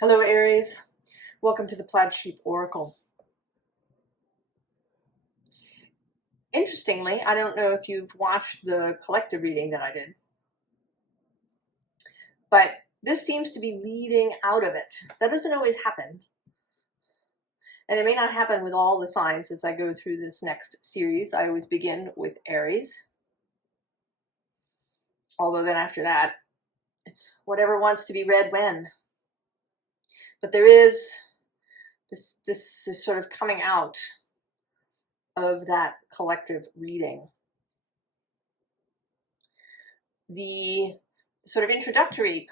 Hello, Aries. Welcome to the Plaid Sheep Oracle. Interestingly, I don't know if you've watched the collective reading that I did, but this seems to be leading out of it. That doesn't always happen. And it may not happen with all the signs as I go through this next series. I always begin with Aries. Although then after that, it's whatever wants to be read when. But there is this is sort of coming out of that collective reading. The sort of introductory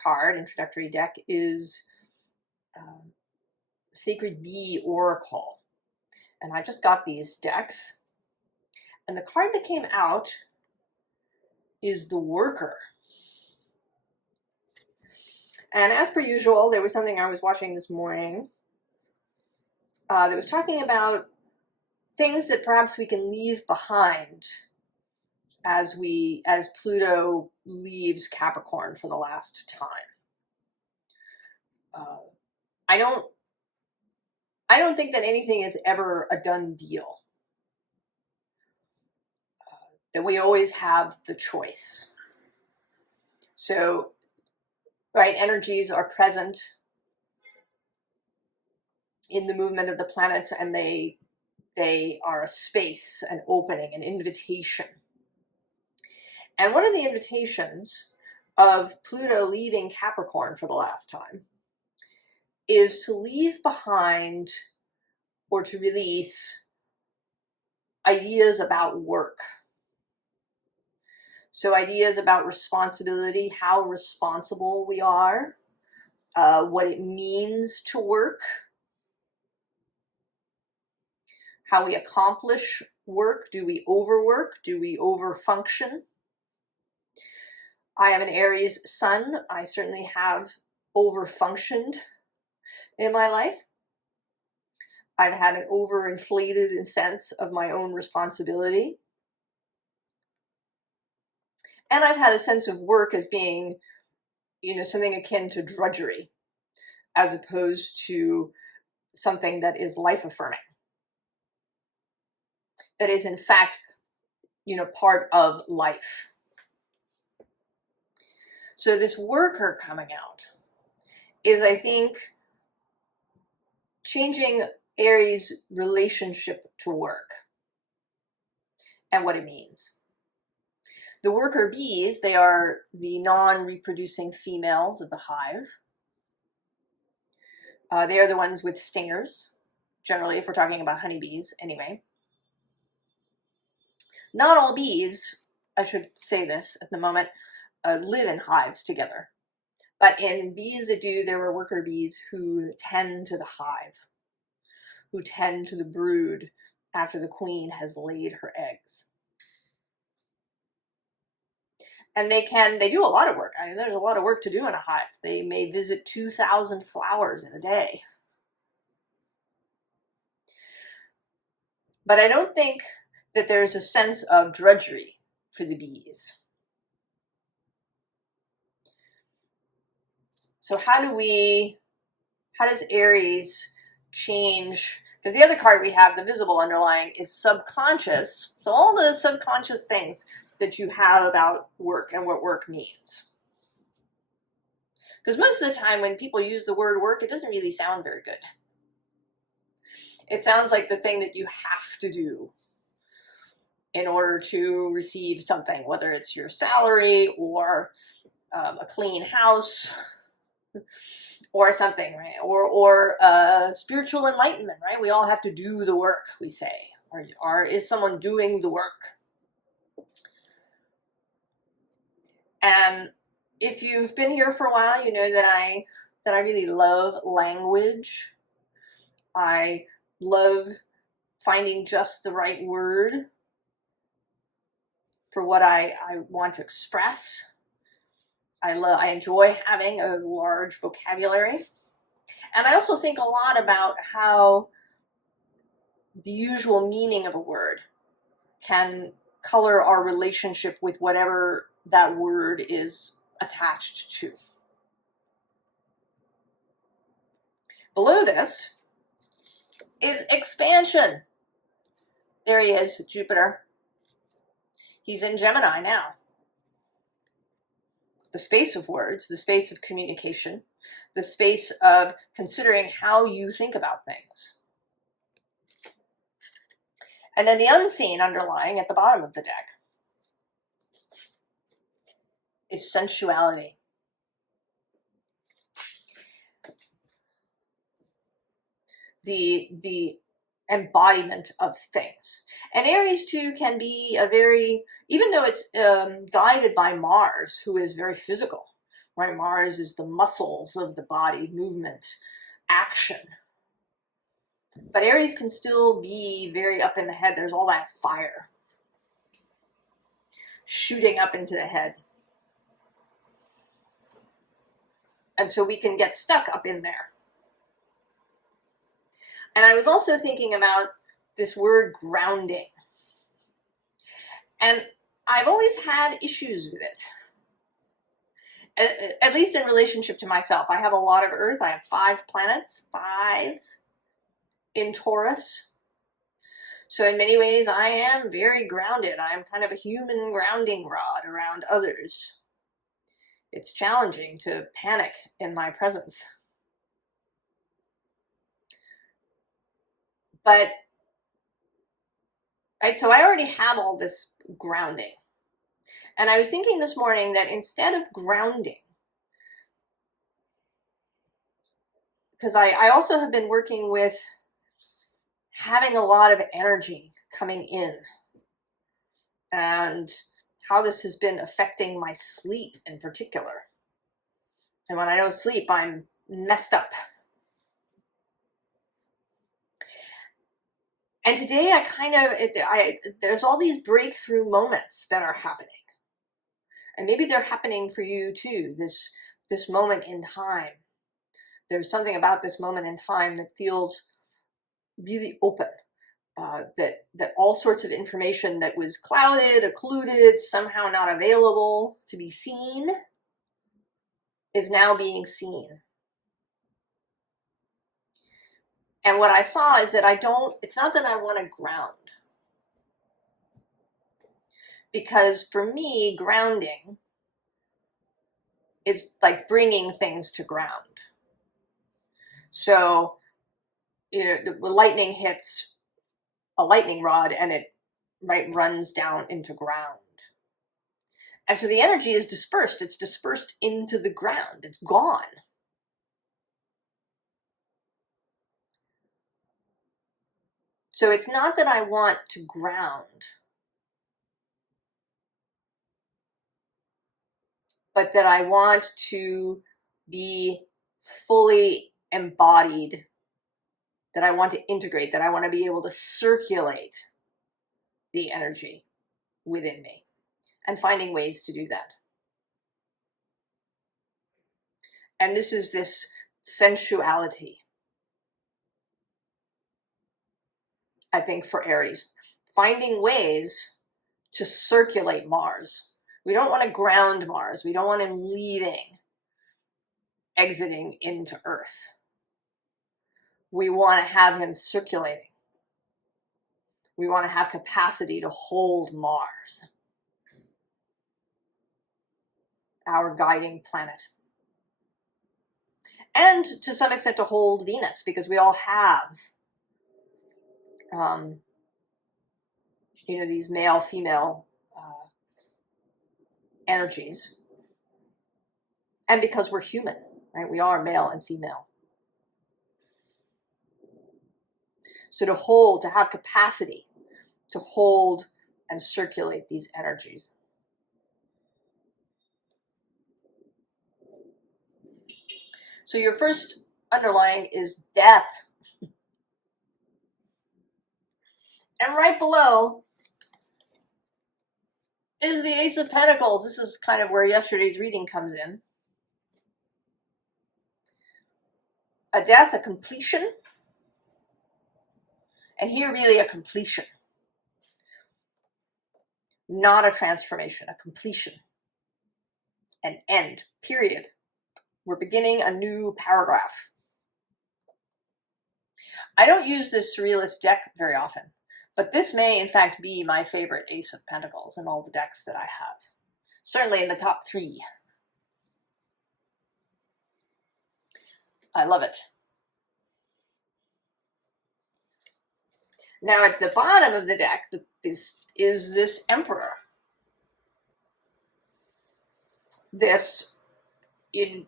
deck is Sacred Bee Oracle. And I just got these decks. And the card that came out is the Worker. And as per usual, there was something I was watching this morning that was talking about things that perhaps we can leave behind as Pluto leaves Capricorn for the last time. I don't think that anything is ever a done deal. That we always have the choice. So, right, energies are present in the movement of the planets, and they are a space, an opening, an invitation. And one of the invitations of Pluto leaving Capricorn for the last time is to leave behind or to release ideas about work. So ideas about responsibility, how responsible we are, what it means to work, how we accomplish work. Do we overwork? Do we overfunction? I am an Aries sun. I certainly have overfunctioned in my life. I've had an overinflated sense of my own responsibility. And I've had a sense of work as being, something akin to drudgery, as opposed to something that is life-affirming. That is, in fact, part of life. So this Worker coming out is, I think, changing Aries' relationship to work and what it means. The worker bees, they are the non-reproducing females of the hive. They are the ones with stingers, generally, if we're talking about honeybees, anyway. Not all bees, I should say this at the moment, live in hives together. But in bees that do, there are worker bees who tend to the hive, who tend to the brood after the queen has laid her eggs. And they do a lot of work. I mean, there's a lot of work to do in a hive. They may visit 2,000 flowers in a day. But I don't think that there's a sense of drudgery for the bees. So how does Aries change? Because the other card we have, the visible underlying, is subconscious. So all the subconscious things that you have about work and what work means. Because most of the time when people use the word work, it doesn't really sound very good. It sounds like the thing that you have to do in order to receive something, whether it's your salary or a clean house or something, right? Or spiritual enlightenment, right? We all have to do the work, we say. Or is someone doing the work? And if you've been here for a while, you know that I really love language. I love finding just the right word for what I want to express. I enjoy having a large vocabulary. And I also think a lot about how the usual meaning of a word can color our relationship with whatever that word is attached to. Below this is expansion. There he is, Jupiter. He's in Gemini now. The space of words, the space of communication, the space of considering how you think about things. And then the unseen underlying at the bottom of the deck is sensuality. The embodiment of things. And Aries too can be a very, even though it's guided by Mars, who is very physical, right? Mars is the muscles of the body, movement, action. But Aries can still be very up in the head. There's all that fire shooting up into the head. And so we can get stuck up in there. And I was also thinking about this word grounding. And I've always had issues with it, at least in relationship to myself. I have a lot of Earth. I have 5 planets, 5 in Taurus. So in many ways, I am very grounded. I'm kind of a human grounding rod around others. It's challenging to panic in my presence. But, right, so I already have all this grounding. And I was thinking this morning that instead of grounding, because I also have been working with having a lot of energy coming in and how this has been affecting my sleep in particular. And when I don't sleep, I'm messed up. And today there's all these breakthrough moments that are happening. And maybe they're happening for you too, this moment in time. There's something about this moment in time that feels really open. That all sorts of information that was clouded, occluded, somehow not available to be seen, is now being seen. And what I saw is that it's not that I want to ground. Because for me, grounding is like bringing things to ground. So, the lightning hits a lightning rod and it runs down into ground. And so the energy is dispersed. It's dispersed into the ground. It's gone. So it's not that I want to ground, but that I want to be fully embodied, that I want to integrate, that I want to be able to circulate the energy within me, and finding ways to do that. And this is this sensuality, I think, for Aries. Finding ways to circulate Mars. We don't want to ground Mars. We don't want him leaving, exiting into Earth. We want to have him circulating. We want to have capacity to hold Mars, our guiding planet. And to some extent to hold Venus, because we all have these male-female energies. And because we're human, right? We are male and female. So to have capacity to hold and circulate these energies. So your first underlying is death. And right below is the Ace of Pentacles. This is kind of where yesterday's reading comes in. A death, a completion. And here really a completion. Not a transformation, a completion. An end, period. We're beginning a new paragraph. I don't use this Surrealist deck very often, but this may in fact be my favorite Ace of Pentacles in all the decks that I have. Certainly in the top 3. I love it. Now at the bottom of the deck is this Emperor. This in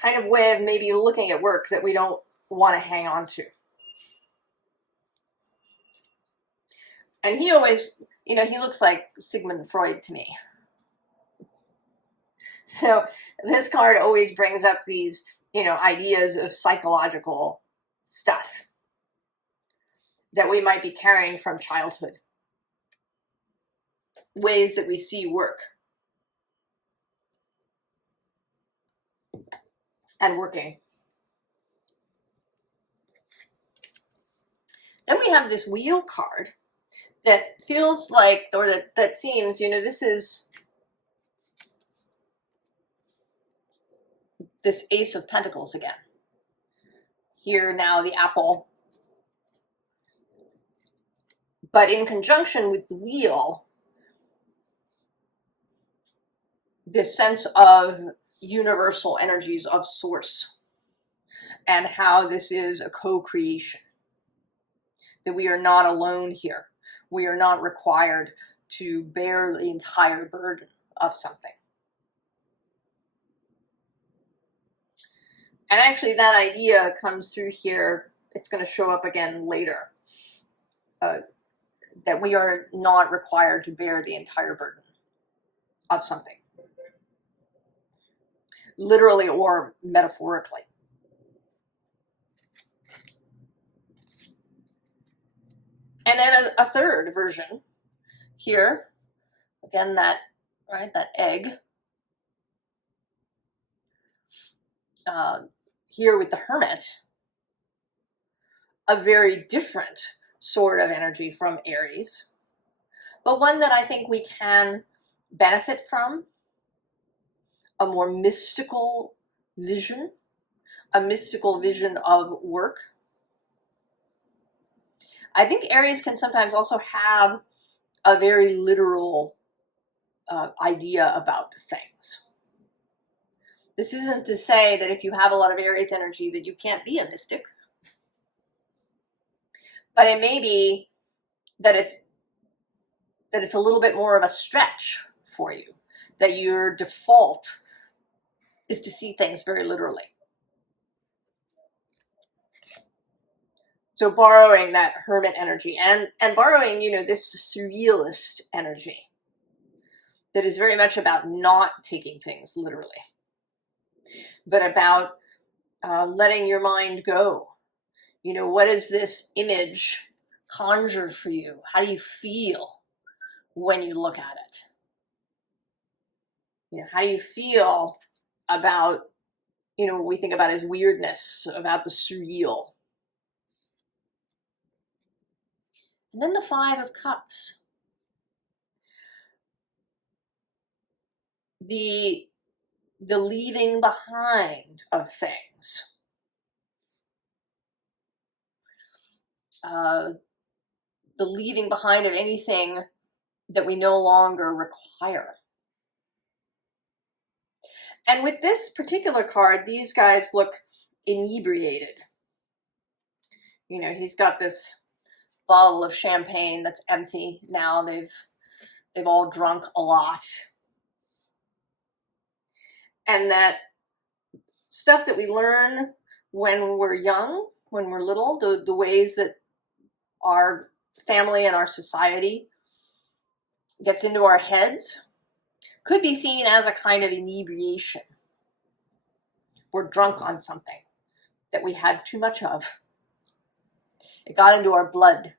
kind of way of maybe looking at work that we don't want to hang on to. And he always, you know, he looks like Sigmund Freud to me. So this card always brings up these, you know, ideas of psychological stuff that we might be carrying from childhood. Ways that we see work and working. Then we have this Wheel card that feels like, or that seems, you know, this is this Ace of Pentacles again. Here now the Apple. But in conjunction with the Wheel, this sense of universal energies of source and how this is a co-creation. That we are not alone here. We are not required to bear the entire burden of something. And actually that idea comes through here. It's going to show up again later. That we are not required to bear the entire burden of something. Literally or metaphorically. And then a third version here. Again, that egg. Here with the Hermit. A very different sort of energy from Aries, but one that I think we can benefit from. A more mystical vision, a mystical vision of work. I think Aries can sometimes also have a very literal idea about things. This isn't to say that if you have a lot of Aries energy that you can't be a mystic. But it may be that it's a little bit more of a stretch for you. That your default is to see things very literally. So borrowing that Hermit energy and borrowing, you know, this Surrealist energy that is very much about not taking things literally, but about letting your mind go. You know, what does this image conjure for you? How do you feel when you look at it? You know, how do you feel about, you know, what we think about as weirdness, about the surreal? And then the Five of Cups. The leaving behind of things. The leaving behind of anything that we no longer require. And with this particular card, these guys look inebriated. You know, he's got this bottle of champagne that's empty now. They've all drunk a lot. And that stuff that we learn when we're young, when we're little, the ways that our family and our society gets into our heads, could be seen as a kind of inebriation. We're drunk on something that we had too much of. It got into our blood.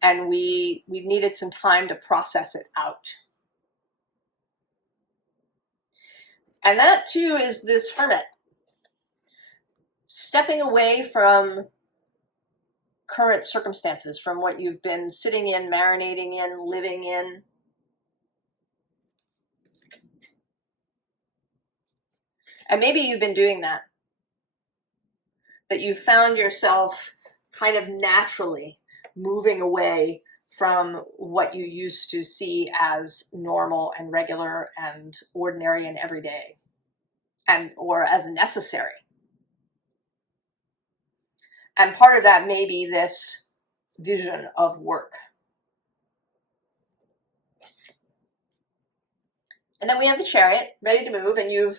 And we needed some time to process it out. And that too is this Hermit. Stepping away from current circumstances, from what you've been sitting in, marinating in, living in. And maybe you've been doing that. that you found yourself kind of naturally moving away from what you used to see as normal and regular and ordinary and everyday, and or as necessary. And part of that may be this vision of work. And then we have the Chariot ready to move, and you've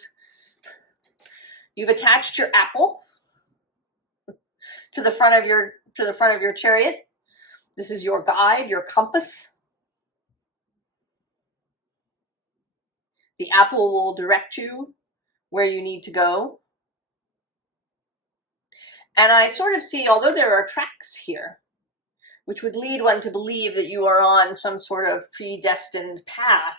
attached your apple to the front of your Chariot. This is your guide, your compass. The apple will direct you where you need to go. And I sort of see, although there are tracks here, which would lead one to believe that you are on some sort of predestined path,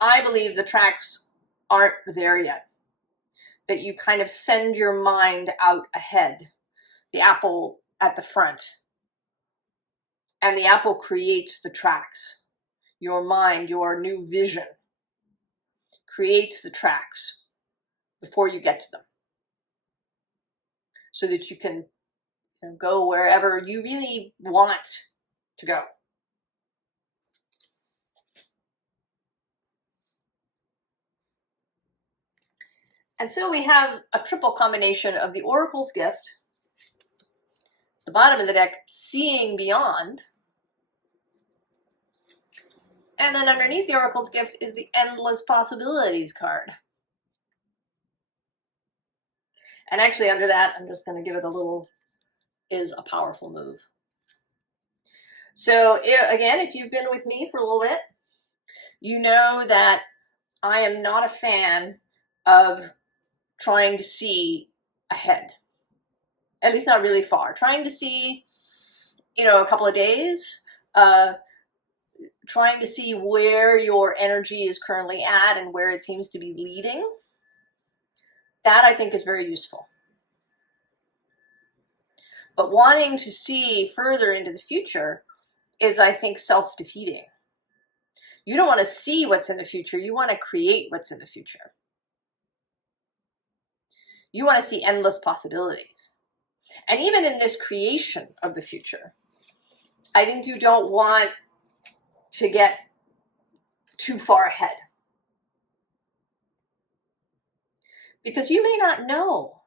I believe the tracks aren't there yet. That you kind of send your mind out ahead, the apple at the front. And the apple creates the tracks. Your mind, your new vision, creates the tracks before you get to them. So that you can go wherever you really want to go. And so we have a triple combination of the Oracle's gift, the bottom of the deck, seeing beyond, and then underneath the Oracle's gift is the Endless Possibilities card. And actually under that, I'm just going to give it a little, is a powerful move. So again, if you've been with me for a little bit, you know that I am not a fan of trying to see ahead. At least not really far. Trying to see, a couple of days, trying to see where your energy is currently at and where it seems to be leading. That I think is very useful. But wanting to see further into the future is, I think, self-defeating. You don't want to see what's in the future. You want to create what's in the future. You want to see endless possibilities. And even in this creation of the future, I think you don't want to get too far ahead. Because you may not know.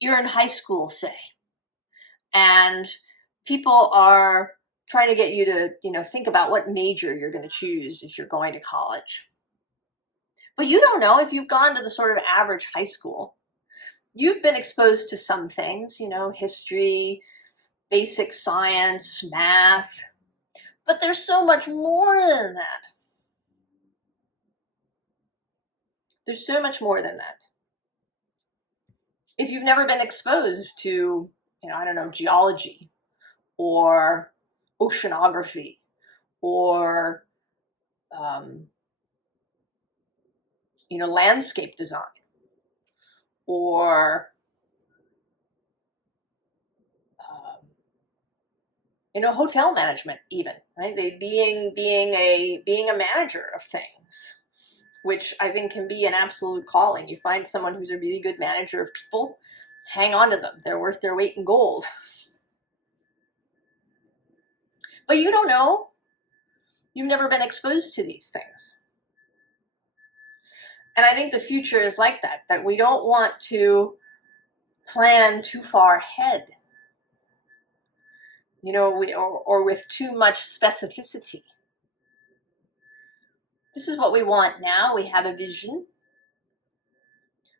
You're in high school, say, and people are trying to get you to, think about what major you're going to choose if you're going to college. But you don't know if you've gone to the sort of average high school. You've been exposed to some things, history, basic science, math, but there's so much more than that. There's so much more than that. If you've never been exposed to, geology or oceanography or, landscape design or, hotel management even, right? Being a manager of things, which I think can be an absolute calling. You find someone who's a really good manager of people, hang on to them. They're worth their weight in gold. But you don't know. You've never been exposed to these things. And I think the future is like that we don't want to plan too far ahead, or with too much specificity. This is what we want now. We have a vision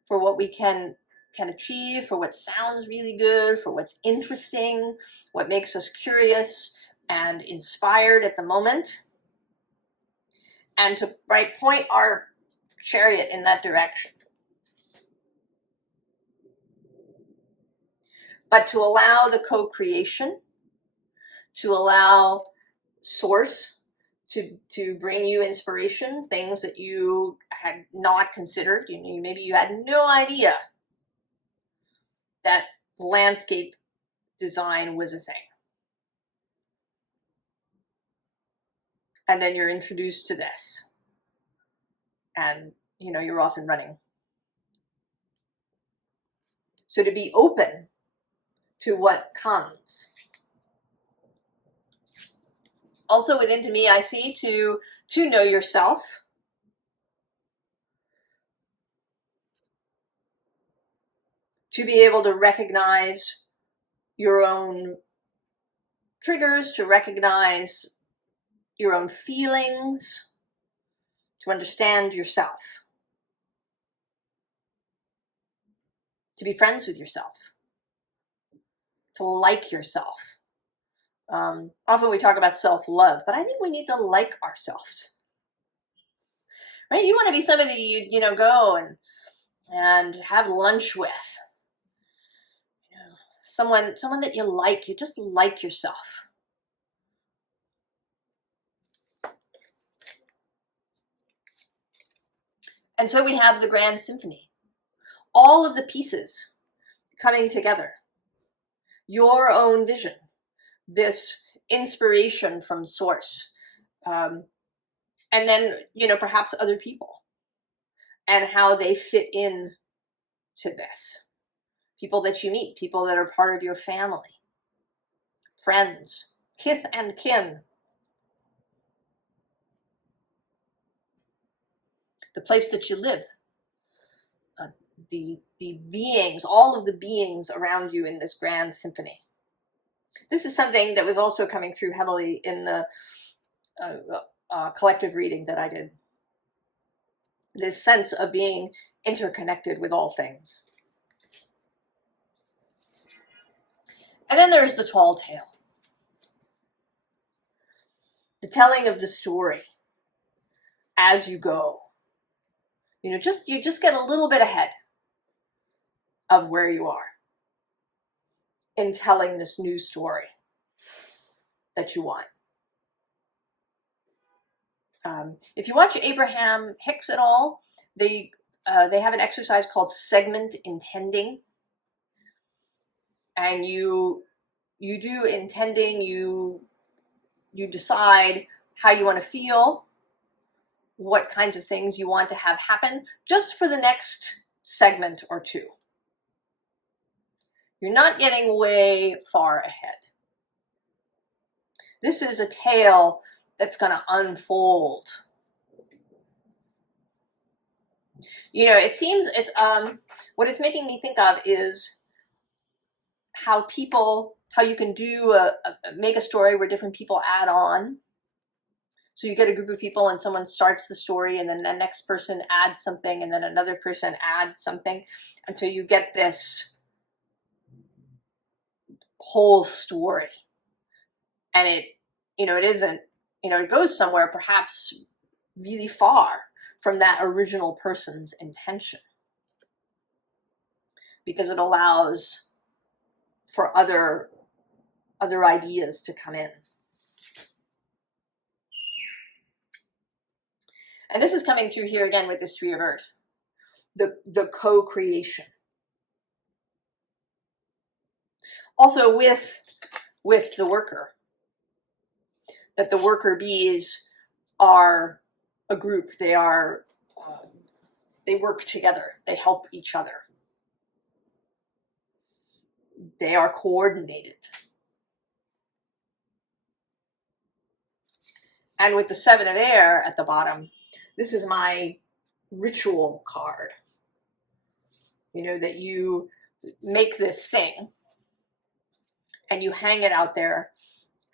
for what we can achieve, for what sounds really good, for what's interesting, what makes us curious and inspired at the moment, and to point our Chariot in that direction. But to allow the co-creation, to allow Source to bring you inspiration, things that you had not considered. Maybe you had no idea that landscape design was a thing. And then you're introduced to this. And you're off and running. So to be open to what comes. Also within, to me, I see to know yourself. To be able to recognize your own triggers, to recognize your own feelings, to understand yourself. To be friends with yourself. To like yourself. Often we talk about self-love, but I think we need to like ourselves. Right? You want to be somebody you go and have lunch with. Someone that you like. You just like yourself. And so we have the grand symphony. All of the pieces coming together. Your own vision. This inspiration from source. And then, perhaps other people. And how they fit in to this. People that you meet. People that are part of your family. Friends. Kith and kin. The place that you live. The beings, all of the beings around you in this grand symphony. This is something that was also coming through heavily in the collective reading that I did. This sense of being interconnected with all things. And then there's the tall tale. The telling of the story as you go. You just get a little bit ahead of where you are in telling this new story that you want. If you watch Abraham Hicks at all, they have an exercise called segment intending, and you do intending. You decide how you want to feel, what kinds of things you want to have happen, just for the next segment or two. You're not getting way far ahead. This is a tale that's going to unfold. It seems what it's making me think of is how you can make a story where different people add on. So you get a group of people and someone starts the story, and then the next person adds something, and then another person adds something, until you get this whole story. And it goes somewhere perhaps really far from that original person's intention, because it allows for other ideas to come in. And this is coming through here again with the Three of Earth, the co-creation. Also with the worker, that the worker bees are a group. They work together. They help each other. They are coordinated. And with the Seven of Air at the bottom, this is my ritual card. That you make this thing and you hang it out there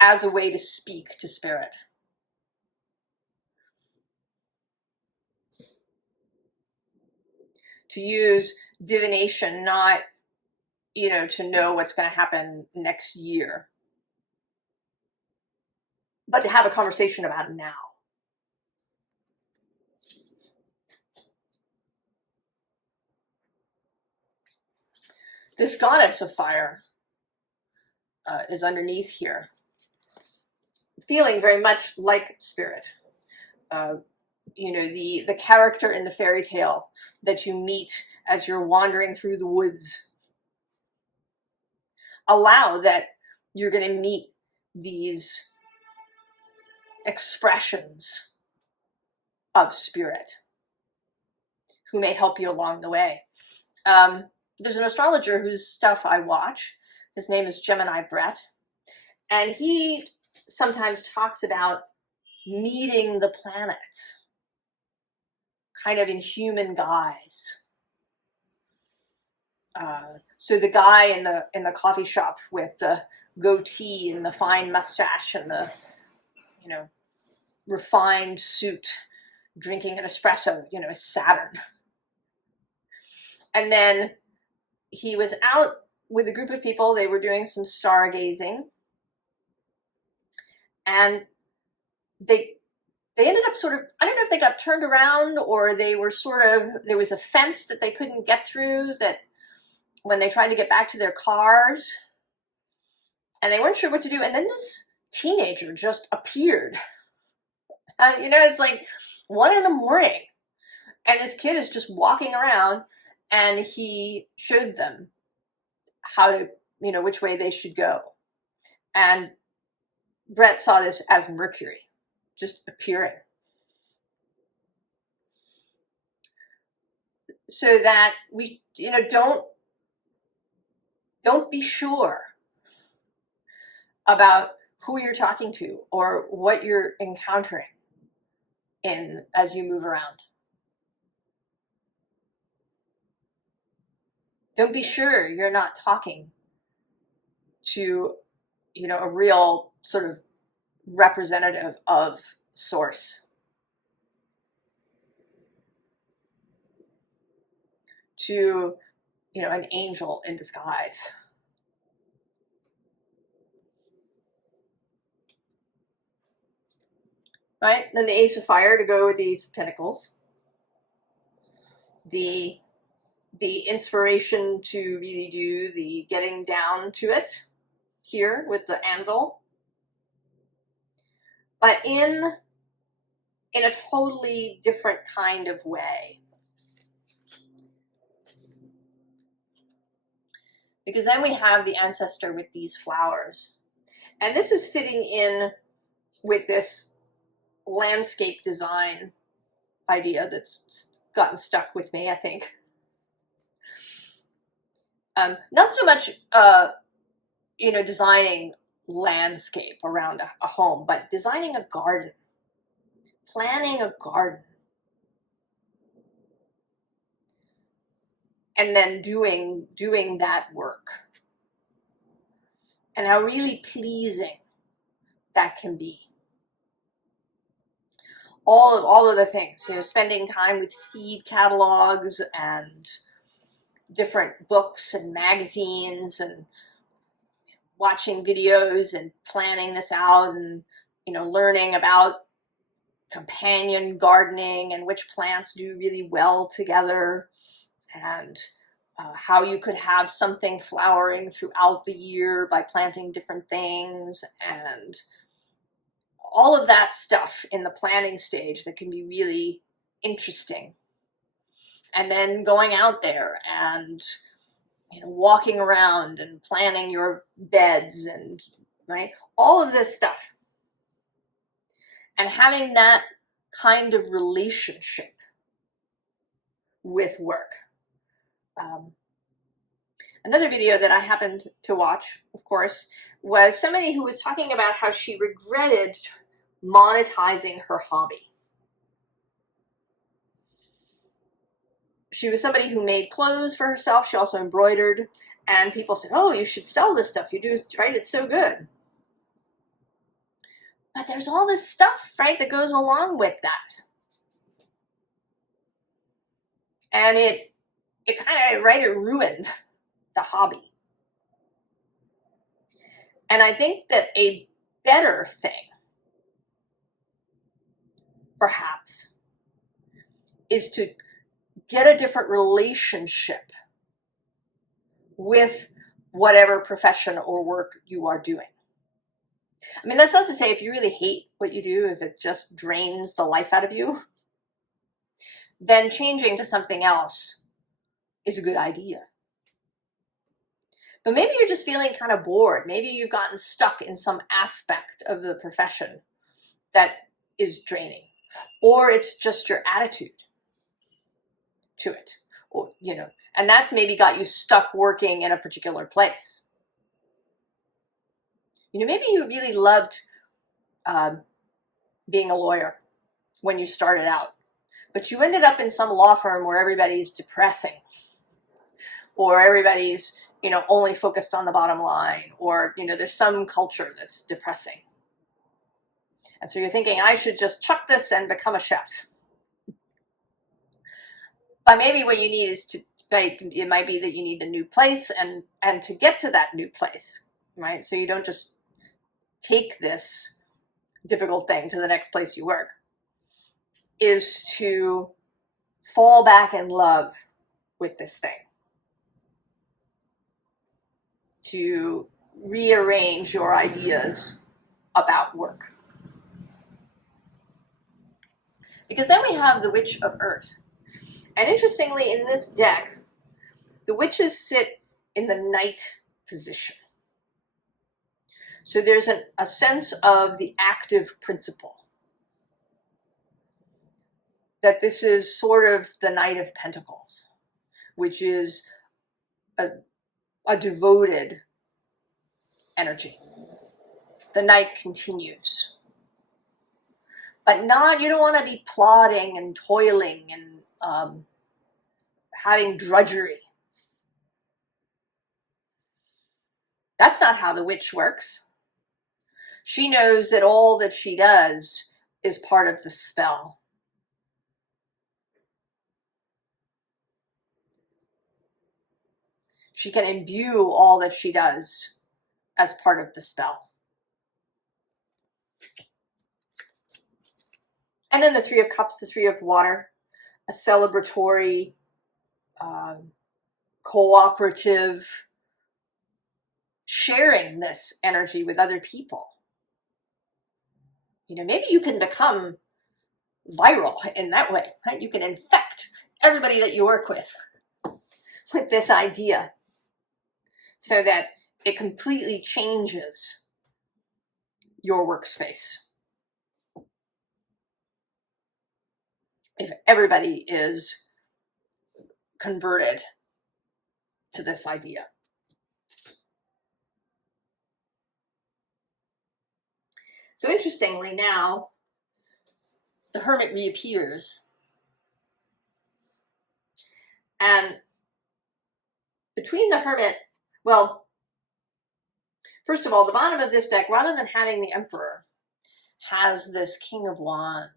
as a way to speak to spirit. To use divination, not, to know what's going to happen next year, but to have a conversation about now. This goddess of fire is underneath here, feeling very much like spirit. The character in the fairy tale that you meet as you're wandering through the woods. Allow that you're going to meet these expressions of spirit. who may help you along the way. There's an astrologer whose stuff I watch. His name is Gemini Brett. And he sometimes talks about meeting the planets, kind of in human guise. So the guy in the coffee shop with the goatee and the fine mustache and the, you know, refined suit, drinking an espresso, you know, is Saturn. And then he was out with a group of people. They were doing some stargazing, and they ended up sort of, I don't know if they got turned around or they were sort of, there was a fence that they couldn't get through, that when they tried to get back to their cars, and they weren't sure what to do. And then this teenager just appeared. You know, it's like 1 a.m, and this kid is just walking around, and he showed them how to, you know, which way they should go. And Brett saw this as Mercury just appearing. So that we, you know, don't be sure about who you're talking to or what you're encountering as you move around. Don't be sure you're not talking to, you know, a real sort of representative of source. To, you know, an angel in disguise. Right? Then the Ace of Fire to go with these Pentacles. The inspiration to really do the getting down to it here with the anvil. But in a totally different kind of way. Because then we have the ancestor with these flowers. And this is fitting in with this landscape design idea that's gotten stuck with me, I think. Not so much, you know, designing landscape around a home, but designing a garden, planning a garden, and then doing that work, and how really pleasing that can be. All of the things, you know, spending time with seed catalogs and different books and magazines and watching videos and planning this out, and, you know, learning about companion gardening and which plants do really well together, and how you could have something flowering throughout the year by planting different things, and all of that stuff in the planning stage that can be really interesting. And then going out there and, you know, walking around and planning your beds and, right, all of this stuff. And having that kind of relationship with work. Another video that I happened to watch, of course, was somebody who was talking about how she regretted monetizing her hobby. She was somebody who made clothes for herself. She also embroidered, and people said, oh, you should sell this stuff. You do, right? It's so good. But there's all this stuff, right, that goes along with that. And it kind of, right, it ruined the hobby. And I think that a better thing, perhaps, is to get a different relationship with whatever profession or work you are doing. I mean, that's not to say if you really hate what you do, if it just drains the life out of you, then changing to something else is a good idea. But maybe you're just feeling kind of bored. Maybe you've gotten stuck in some aspect of the profession that is draining, or it's just your attitude. to it, or, and that's maybe got you stuck working in a particular place. Maybe you really loved being a lawyer when you started out, but you ended up in some law firm where everybody's depressing, or everybody's, only focused on the bottom line, or, there's some culture that's depressing. And so you're thinking, I should just chuck this and become a chef. But maybe what you need is it might be that you need a new place, and to get to that new place, right? So you don't just take this difficult thing to the next place you work, is to fall back in love with this thing, to rearrange your ideas about work. Because then we have the Witch of Earth. And interestingly, in this deck, the witches sit in the Knight position. So there's a sense of the active principle, that this is sort of the Knight of Pentacles, which is a devoted energy. The Knight continues. But you don't want to be plodding and toiling and having drudgery. That's not how the witch works. She knows that all that she does is part of the spell. She can imbue all that she does as part of the spell. And then the Three of Cups, the Three of Water, a celebratory, cooperative, sharing this energy with other people. Maybe you can become viral in that way, right? You can infect everybody that you work with this idea, so that it completely changes your workspace. If everybody is converted to this idea. So interestingly, now the Hermit reappears, and between the Hermit, well, first of all, the bottom of this deck, rather than having the Emperor, has this King of Wands.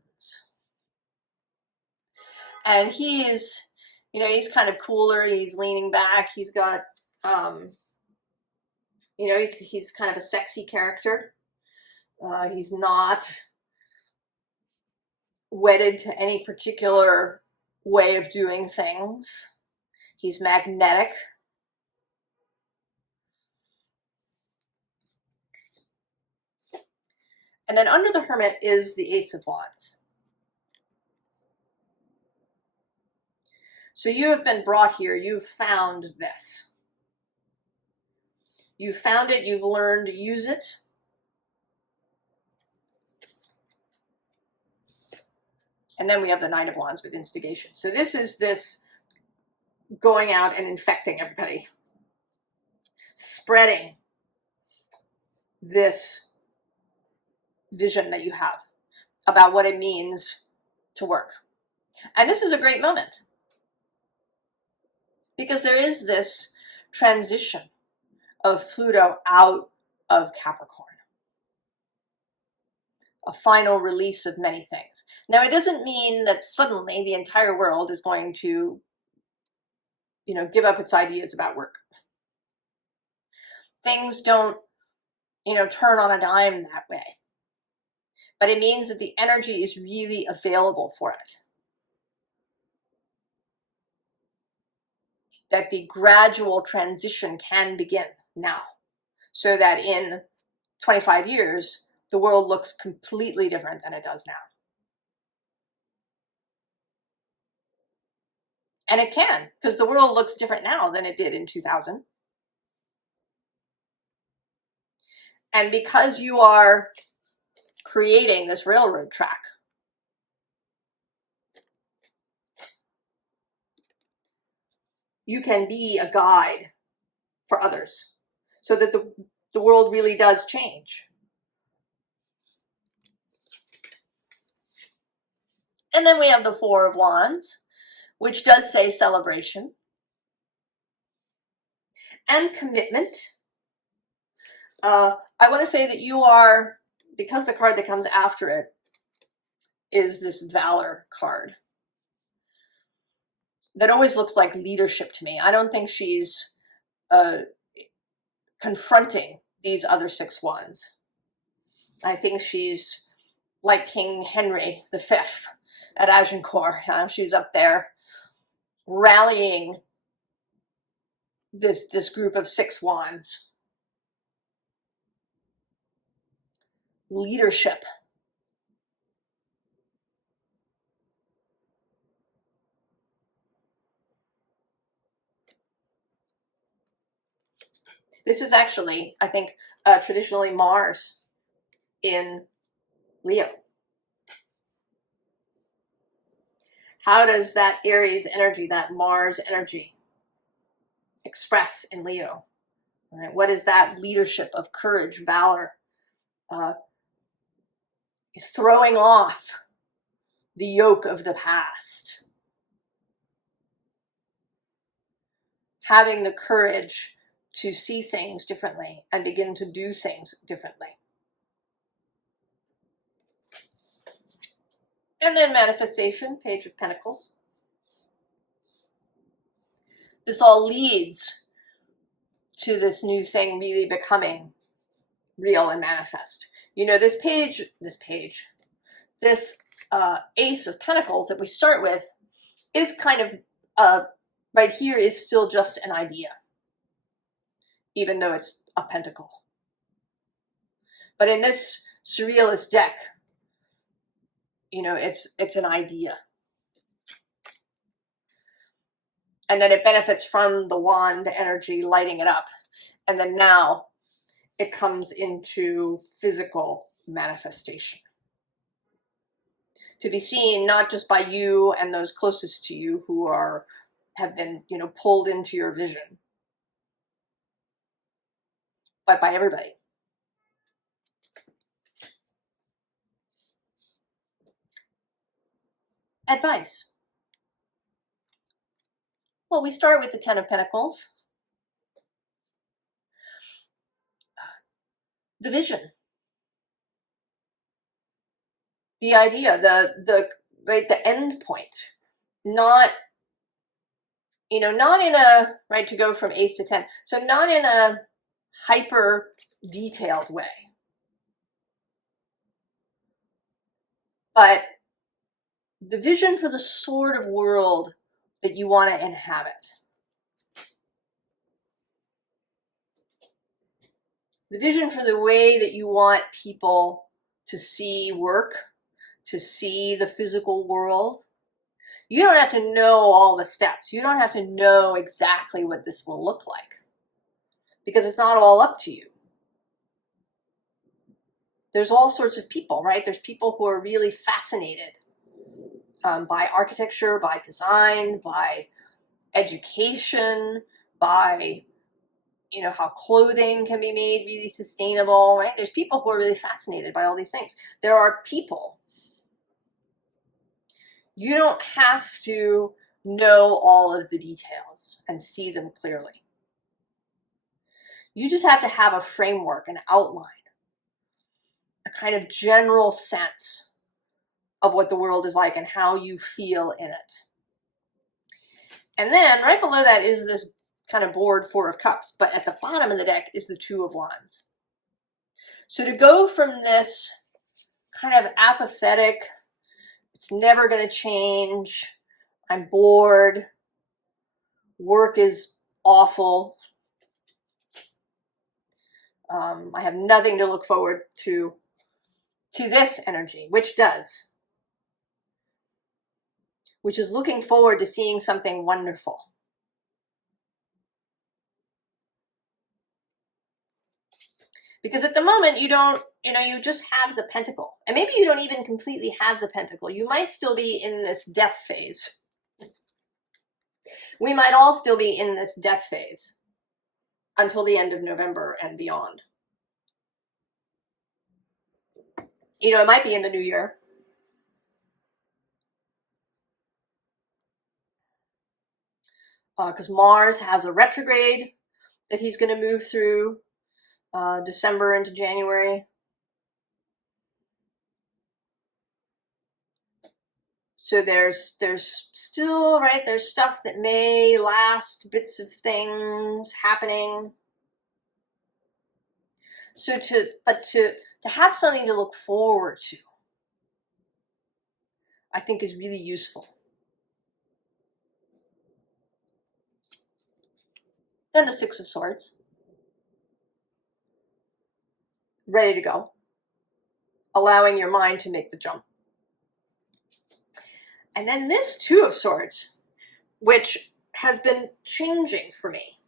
And he's kind of cooler. He's leaning back. He's got, he's kind of a sexy character. He's not wedded to any particular way of doing things. He's magnetic. And then under the Hermit is the Ace of Wands. So you have been brought here. You've found this. You've found it. You've learned to use it. And then we have the Nine of Wands with instigation. So this is this going out and infecting everybody, spreading this vision that you have about what it means to work. And this is a great moment, because there is this transition of Pluto out of Capricorn. A final release of many things. Now, it doesn't mean that suddenly the entire world is going to, give up its ideas about work. Things don't, turn on a dime that way. But it means that the energy is really available for it. That the gradual transition can begin now, so that in 25 years, the world looks completely different than it does now. And it can, because the world looks different now than it did in 2000. And because you are creating this railroad track, you can be a guide for others so that the world really does change. And then we have the Four of Wands, which does say celebration and commitment. I want to say that you are, because the card that comes after it is this Valor card that always looks like leadership to me. I don't think she's confronting these other 6 wands. I think she's like King Henry V at Agincourt. She's up there rallying this group of 6 wands. Leadership. This is actually, I think, traditionally Mars in Leo. How does that Aries energy, that Mars energy, express in Leo? All right, what is that leadership of courage, valor, is throwing off the yoke of the past, having the courage to see things differently and begin to do things differently. And then manifestation, Page of Pentacles. This all leads to this new thing really becoming real and manifest. You know, this Ace of Pentacles that we start with is kind of, right here is still just an idea, even though it's a pentacle. But in this Surrealist deck, you know, it's an idea. And then it benefits from the wand energy lighting it up. And then now it comes into physical manifestation. To be seen not just by you and those closest to you who have been, you know, pulled into your vision, but by everybody. Advice. Well, we start with the Ten of Pentacles. The vision. The idea, the end point. Not, you know, not in a, right, to go from Ace to 10. So not in a hyper detailed way. But the vision for the sort of world that you want to inhabit. The vision for the way that you want people to see work, to see the physical world. You don't have to know all the steps. You don't have to know exactly what this will look like, because it's not all up to you. There's all sorts of people, right? There's people who are really fascinated by architecture, by design, by education, by, you know, how clothing can be made really sustainable, right? There's people who are really fascinated by all these things. There are people. You don't have to know all of the details and see them clearly. You just have to have a framework, an outline, a kind of general sense of what the world is like and how you feel in it. And then right below that is this kind of board Four of Cups, but at the bottom of the deck is the Two of Wands. So to go from this kind of apathetic, it's never going to change, I'm bored, work is awful, I have nothing to look forward to this energy, which does. Which is looking forward to seeing something wonderful. Because at the moment you don't, you know, you just have the pentacle. And maybe you don't even completely have the pentacle. You might still be in this death phase. We might all still be in this death phase until the end of November and beyond. You know, it might be in the new year. Because Mars has a retrograde that he's going to move through December into January. So there's still, right, there's stuff that may last, bits of things happening. So to have something to look forward to, I think is really useful. Then the Six of Swords. Ready to go. Allowing your mind to make the jump. And then this Two of Swords, which has been changing for me.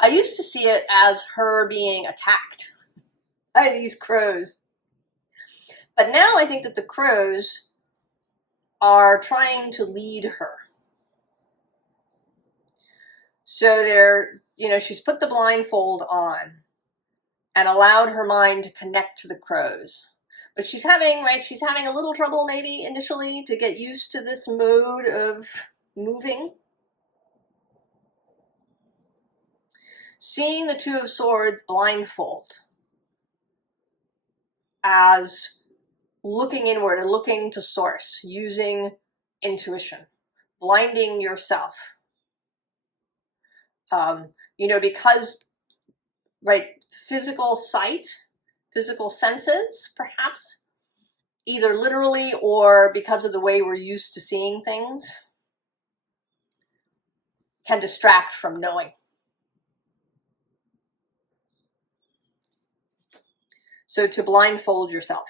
I used to see it as her being attacked by these crows. But now I think that the crows are trying to lead her. So they're, you know, she's put the blindfold on and allowed her mind to connect to the crows. But she's having, right, she's having a little trouble maybe initially to get used to this mode of moving. Seeing the Two of Swords blindfold as looking inward and looking to source, using intuition, blinding yourself. You know, because, right, physical sight, physical senses, perhaps, either literally or because of the way we're used to seeing things, can distract from knowing. So to blindfold yourself,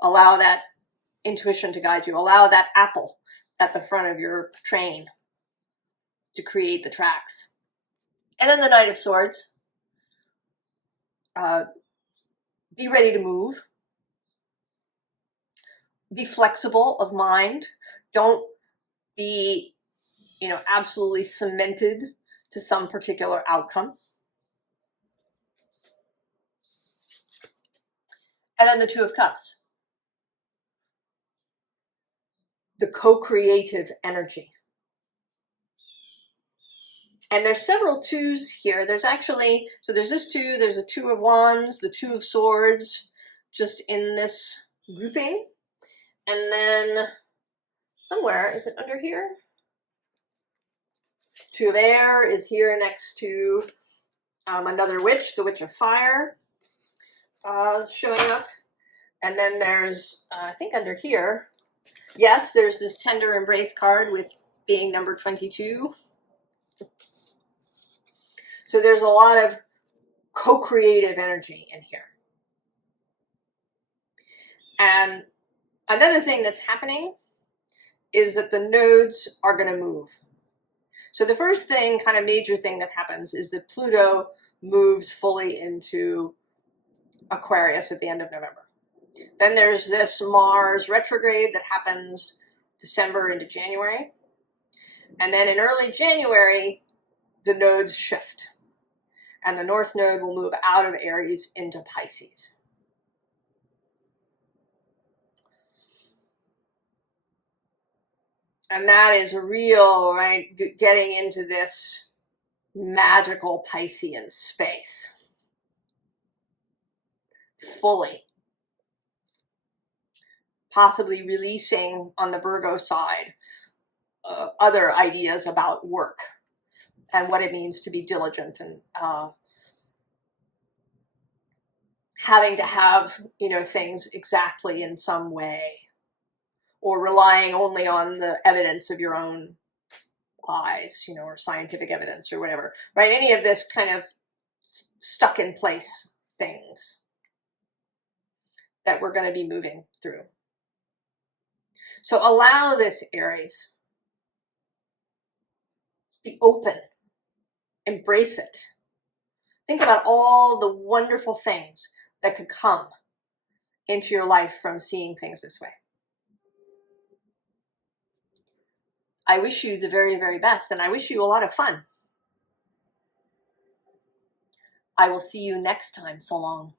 allow that intuition to guide you, allow that apple at the front of your train to create the tracks. And then the Knight of Swords. Be ready to move. Be flexible of mind. Don't be, you know, absolutely cemented to some particular outcome. And then the Two of Cups. The co-creative energy. And there's several twos here. There's actually, so there's this two, there's a Two of Wands, the Two of Swords, just in this grouping. And then somewhere, is it under here? Two of Air is here next to another witch, the Witch of Fire, showing up. And then there's, I think under here, yes, there's this Tender Embrace card with being number 22. So there's a lot of co-creative energy in here. And another thing that's happening is that the nodes are going to move. So the first thing, kind of major thing that happens is that Pluto moves fully into Aquarius at the end of November. Then there's this Mars retrograde that happens December into January. And then in early January, the nodes shift. And the North Node will move out of Aries into Pisces. And that is real, right? Getting into this magical Piscean space. Fully. Possibly releasing on the Virgo side other ideas about work and what it means to be diligent and having to have, you know, things exactly in some way, or relying only on the evidence of your own eyes, you know, or scientific evidence or whatever, right? Any of this kind of stuck in place things that we're going to be moving through. So allow this, Aries. Be open. Embrace it. Think about all the wonderful things that could come into your life from seeing things this way. I wish you the very, very best, and I wish you a lot of fun. I will see you next time. So long.